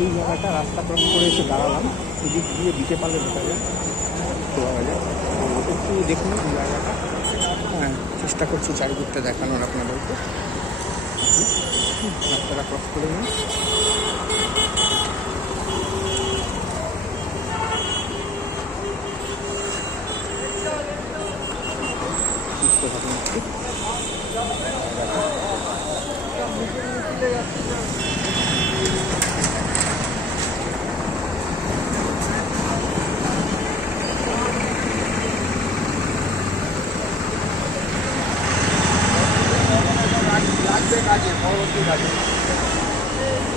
এই জায়গাটা রাস্তা ক্রস করে এসে দাঁড়ালাম। এদিক দিয়ে দিতে পারলে ঢোকা যায়। তো একটু দেখুন এই জায়গাটা। হ্যাঁ চেষ্টা করছি চারিদিকটা দেখানোর আপনাদেরকে। রাস্তাটা ক্রস করে নিন। বুঝতে পারবেন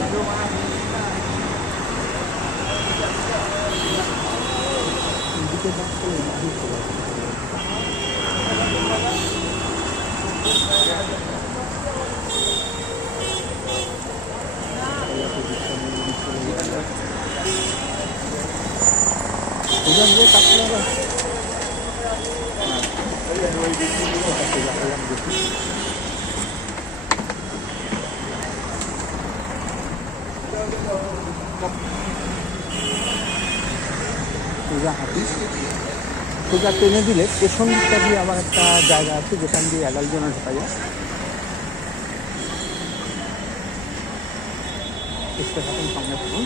একটু এদিকে বাস করে এদিকে চলে আসতে হবে। সুজন যে কাটলে হবে সোজা হাঁটি সোজা টেনে দিলে পেছন দিকটা দিয়ে আবার একটা জায়গা আছে, যেখান দিয়ে এগারো জনে ঢোকা যায়। সামনে থাকুন।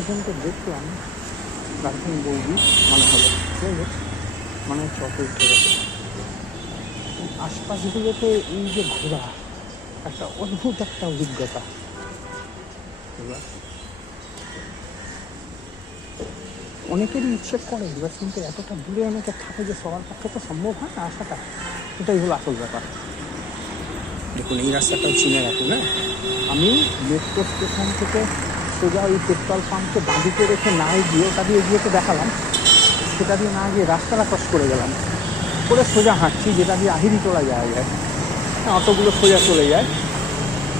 একজনকে দেখলাম, গার্জেন বৌদি মানে হলো মানে আশপাশগুলোতে এই যে ঘোরা একটা অদ্ভুত একটা অভিজ্ঞতা। এবার অনেকেরই ইচ্ছে করে, এবার কিন্তু এতটা দূরে অনেকে থাকে যে সবার পক্ষে তো সম্ভব হয় না আসাটা। এটাই হলো আসল ব্যাপার। দেখুন, এই রাস্তাটাও চিনে রাখুন হ্যাঁ আমি মেট্রো স্টেশন থেকে সোজা ওই পেট্রোল পাম্পকে বাঁধিতে রেখে না গিয়ে ওটা দিয়ে গিয়ে তো দেখালাম সেটা দিয়ে না গিয়ে রাস্তাটা ক্রস করে গেলাম। করে সোজা হাঁটছি যেটা দিয়ে আহিরি তোলা যাওয়া যায় হ্যাঁ, অটোগুলো সোজা চলে যায়।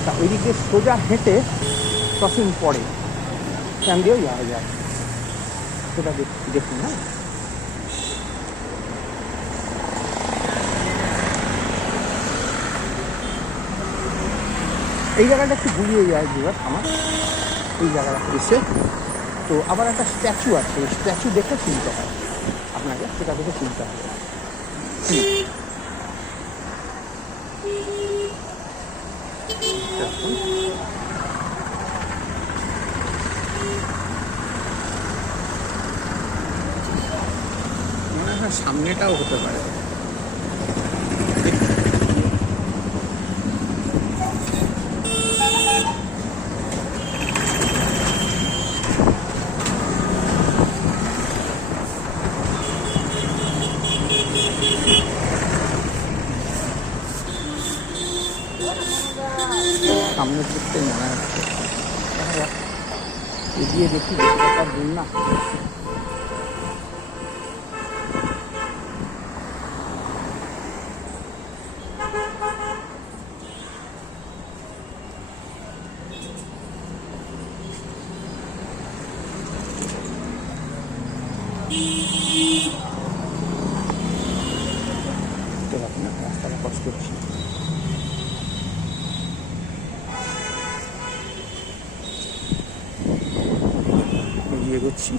তা ওই দিক সোজা হেঁটে ক্রসিং পড়ে। ক্যান দিয়েও যাওয়া যায়। সেটা দেখ- দেখুন না এই জায়গাটা একটু ঘুরিয়ে যায় এবার আমার এই জায়গাটা এসে তো আবার একটা স্ট্যাচু আছে স্ট্যাচু দেখে চিনতে হয়। আপনাকে সেটা দেখে চিনতে হবে। মনে হয়, সামনেটাও হতে পারে। দিকটাই মনে হচ্ছে। এগিয়ে দেখি বেশি দূর না বুঝতে পারছি না রাস্তাটা কষ্ট হচ্ছে এগিয়ে এগোচ্ছি।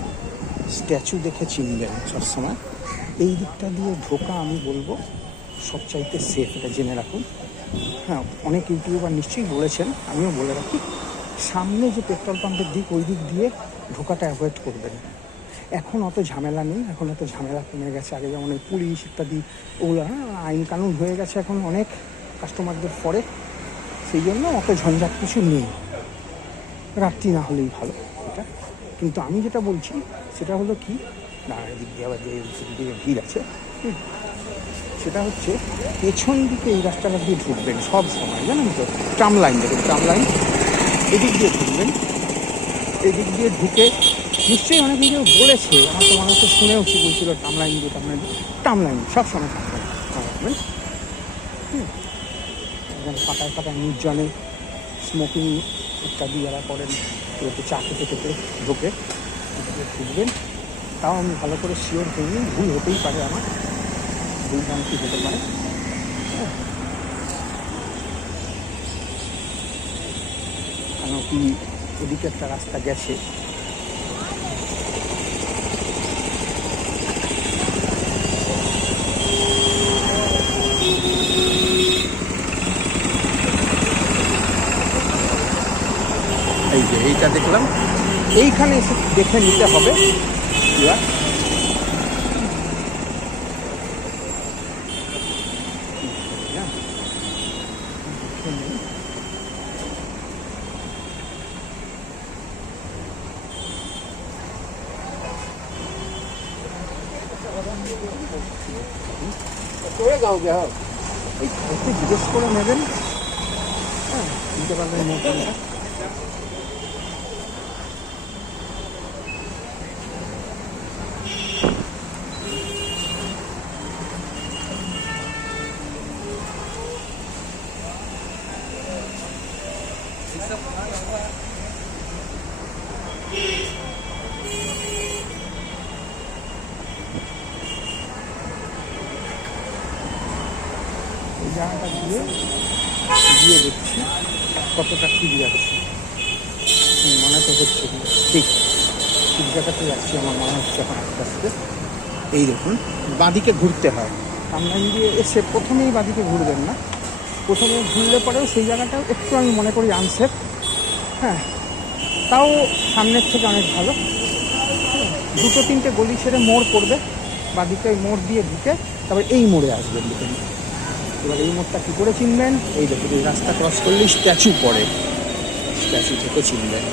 স্ট্যাচু দেখে চিনবেন সবসময়। এই দিকটা দিয়ে ঢোকা আমি বলব সবচাইতে সেফ এটা জেনে রাখুন। হ্যাঁ অনেক ইউটিউবার নিশ্চয়ই বলেছেন, আমিও বলে রাখি, সামনে যে পেট্রোল পাম্পের দিক, ওই দিক দিয়ে ঢোকাটা অ্যাভয়েড করবেন। এখন অত ঝামেলা নেই, এখন অত ঝামেলা কমে গেছে। আগে যেমন এই পুলিশ ইত্যাদি, ওগুলো হ্যাঁ আইন কানুন হয়ে গেছে এখন অনেক কাস্টমারদের পরে। সেই জন্য অত ঝঞ্ঝাট কিছু নেই। রাত্রি না হলেই ভালো, এটা। কিন্তু আমি যেটা বলছি, সেটা হলো কি, না, এদিক দিয়ে আবার যে দিকে ভিড় আছে সেটা হচ্ছে পেছন দিকে এই রাস্তাটা দিয়ে ঢুকবেন সব সময়, জানেন তো, ট্রাম লাইন, দেখুন, ট্রাম লাইন, এদিক দিয়ে ঢুকবেন, এদিক দিয়ে ঢুকে নিশ্চয়ই অনেক কেউ বলেছে, আমার তো মনে হচ্ছে শুনেওছি বলছিল টামলাইন দিয়ে টামলাইন টামলাইন সবসময় টামলাইন বুঝলেন হুম, এখানে পাতায় পাতায় নির্জনে স্মোকিং ইত্যাদি যারা করেন একটু চা খেতে খেতে ঢোকে। ঢুকে ঢুকবেন। তাও আমি ভালো করে শিওর হইনি ভুল হতেই পারে আমার। ভুল কি হতে পারে? হ্যাঁ। কেন কি এদিকে একটা রাস্তা গেছে এই যে দেখলাম। এইখানে এসে দেখে নিতে হবে। গাও গে হ্যাঁ। এই জিজ্ঞেস করে নেবেন। হ্যাঁ নিতে পারবেন জায়গাটা দিয়ে গিয়ে দেখছি কতটা ঠিক যাচ্ছে হুম, মনে তো হচ্ছে ঠিক ঠিক। জায়গাতে যাচ্ছি আমার মনে হচ্ছে এখন আস্তে আস্তে। এই দেখুন বাঁদিকে ঘুরতে হয়। টামলাইন দিয়ে এসে প্রথমেই বাঁদিকে ঘুরবেন না। প্রথমে ঘুরলে পরেও সেই জায়গাটাও একটু আমি মনে করি আনসেফ হ্যাঁ তাও সামনের থেকে অনেক ভালো। দুটো তিনটে গলি ছেড়ে মোড় পড়বে। বাঁদিকে ওই মোড় দিয়ে ঢুকে তারপর এই মোড়ে আসবেন দেখুন এবার এই মোড়টা কী করে চিনবেন? এই দেখুন, এই রাস্তা ক্রস করলেই স্ট্যাচু পড়ে। স্ট্যাচু থেকে চিনবেন।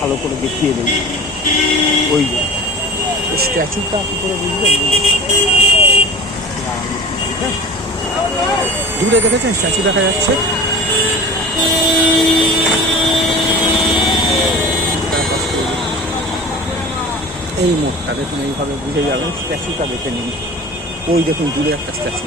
ভালো করে দেখিয়ে দেই। ওই স্ট্যাচুটা কী করে বুঝবেন? দূরে দেখেছেন? স্ট্যাচু দেখা যাচ্ছে। এই মোড়টা দেখুন, এইভাবে বুঝে যাবেন। স্ট্যাচুটা দেখে নিন। ওই দেখুন, দূরে একটা স্ট্যাচু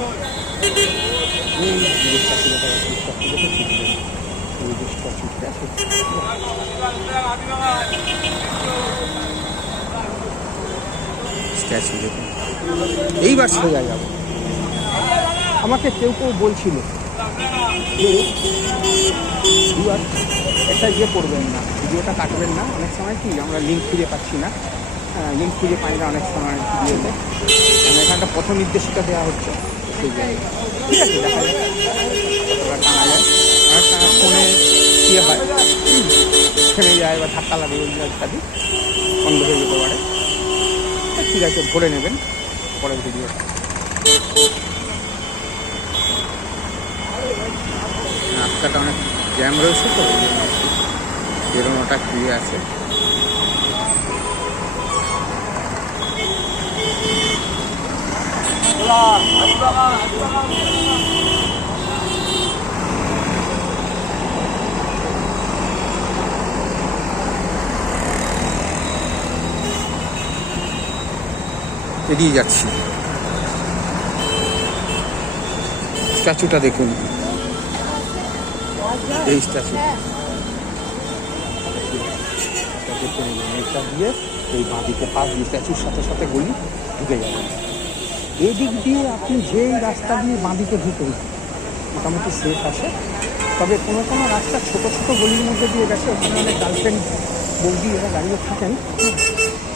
এইবার সোজা যাব আমাকে কেউ কেউ বলছিল যে একটা ইয়ে করবেন না, ভিডিওটা কাটবেন না। অনেক সময় কি, আমরা লিঙ্ক খুঁজে পাচ্ছি না। লিঙ্ক খুঁজে পাই না অনেক সময় ভিডিওতে। মানে এখানটা পথ নির্দেশিকা দেওয়া হচ্ছে। সেই জন্য। ঠিক আছে টানা ইয়ে হয় বা ধাক্কা লাগে বন্ধ হয়ে যেতে পারে। ঠিক আছে, ভরে নেবেন, পরের ভিডিও রাস্তাটা অনেক জ্যাম রয়েছে তো বেরোনোটা কি। আছে। এড়িয়ে যাচ্ছি। স্ট্যাচুটা দেখুন। এই স্ট্যাচু। দিয়ে এই বাঁদিকে পাশ দিয়ে স্ট্যাচুর সাথে সাথে গলি ঢুকে যাবেন এই দিক দিয়ে আপনি যেই রাস্তা দিয়ে বাঁদিকে ঢুকেন মোটামুটি সেফ আছে। তবে কোনো কোনো রাস্তা ছোটো ছোটো গলির মধ্যে দিয়ে গেছে, ওখানে অনেক গার্লফ্রেন্ড বৌদি এরা দাঁড়িয়ে থাকেন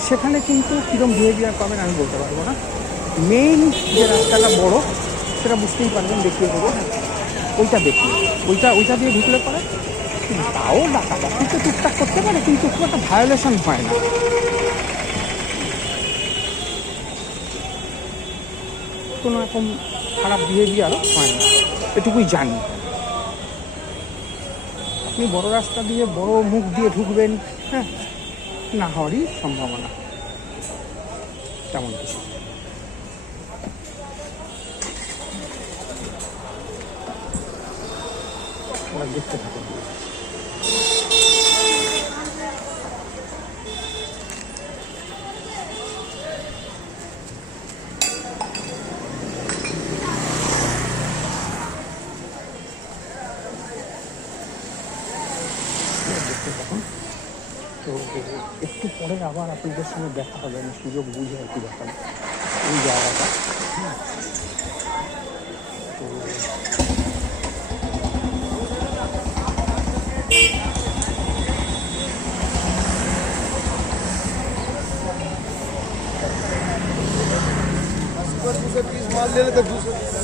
সেখানে কিন্তু কীরকম বিহেভিয়ার পাবেন আমি বলতে পারব না। মেইন যে রাস্তাটা বড়, সেটা বুঝতেই পারবেন, দেখিয়ে দেবো। ওইটা দেখি ওইটা ওইটা দিয়ে ঢুকলে পরে তাও ডাকাডাকি তো টুকটাক করতে পারে, কিন্তু খুব একটা ভায়োলেশন হয় না। কোনো রকম খারাপ বিহেভিয়ার হয় না। এটুকুই জানি। আপনি বড় রাস্তা দিয়ে বড় মুখ দিয়ে ঢুকবেন হ্যাঁ না হওয়ারই সম্ভাবনা। তেমন কিছু দেখতে থাকুন। একটু পরে আবার আপনাদের সঙ্গে দেখা হবে আমি সুযোগ বুঝে আর কি দেখাবো এই জায়গাটা হ্যাঁ তো दूसरे पीस माल ले लेते दूसरे